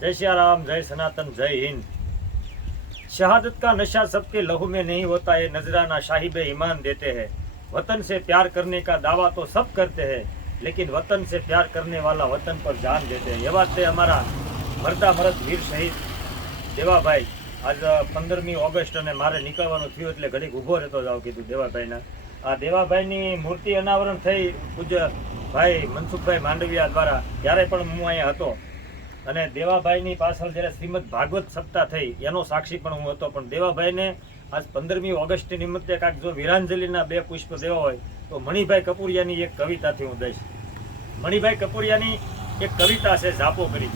जय सिया राम जय सनातन जय हिंद शहादत का नशा सबके लहू में नहीं होता ये नजराना साहिब ईमान देते हैं वतन से प्यार करने का दावा तो सब करते हैं लेकिन वतन से प्यार करने वाला वतन पर जान देते हैं એવા તે અમારા મરદા મરદ વીર શહીદ દેવાભાઈ આજ પંદરમી ઓગસ્ટ અને મારે નીકળવાનું થયું એટલે ઘડીક ઊભો રહેતો જાવ કીધું દેવાભાઈના આ દેવાભાઈની મૂર્તિ અનાવરણ થઈ પૂજ્ય ભાઈ મનસુખભાઈ માંડવિયા દ્વારા ત્યારે પણ હું અહીંયા હતો અને દેવાભાઈની પાછળ જ્યારે શ્રીમદ ભાગવત સત્તા થઈ, એનો સાક્ષી પણ હું હતો. પણ દેવાભાઈને આજ પંદરમી ઓગસ્ટ નિમિત્તે કાંઈક જો વીરાંજલિના બે પુષ્પ દેવા હોય, તો મણિભાઈ કપૂરિયાની એક કવિતાથી હું દઈશ. મણિભાઈ કપૂરિયાની એક કવિતા છે, ઝાપો કરી.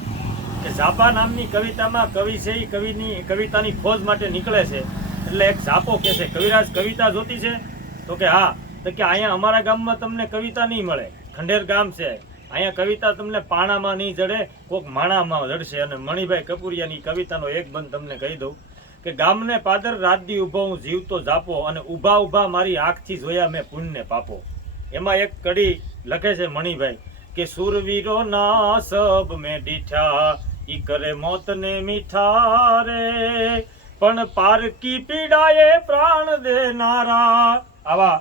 કે ઝાપા નામની કવિતામાં કવિ છે એ કવિની, કવિતાની ખોજ માટે નીકળે છે. એટલે એક ઝાપો કે છે, કવિરાજ, કવિતા જોતી છે? તો કે, હા. તો કે, અહીંયા અમારા ગામમાં તમને કવિતા નહીં મળે. ખંડેર ગામ છે. અહીંયા કવિતા તમને પાણામાં નહીં જડે, કોક માણામાં જડશે. અને મણિભાઈ કપૂરિયાની કવિતાનો એક બંધ તમને કહી દઉં કે, ગામને પાદર રાતદી ઊભો હું જીવતો જાપો અને ઊભા ઊભા મારી આંખથી જોયા મેં પુણ્યને પાપો. એમાં એક કડી લખે છે મણિભાઈ કે, સુરવીરો ના સબ મેં દીઠા ઈ કરે મોતને મીઠા રે. પણ પારકી પીડાએ પ્રાણ દેનારા. આવા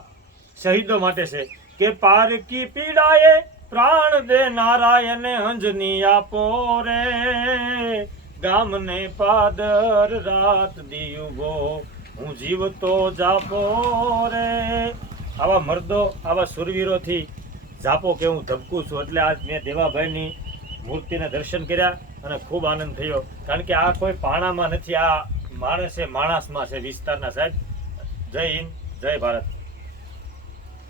શહીદો માટે છે કે, પારકી પીડાએ પ્રાણ દે નારાયણ અંજની આપો રે. ગામને પાદર રાત દીવો હું જીવતો જાપો રે. આવા મર્દો, આવા સુરવીરોથી જાપો કે હું ધબકું છું. એટલે આજ મેં દેવાભાઈની મૂર્તિને દર્શન કર્યા અને ખૂબ આનંદ થયો. કારણ કે આ કોઈ પાણામાં નથી, આ માણસે માણસમાં છે વિસ્તારના સાહેબ. જય હિન્દ, જય ભારત.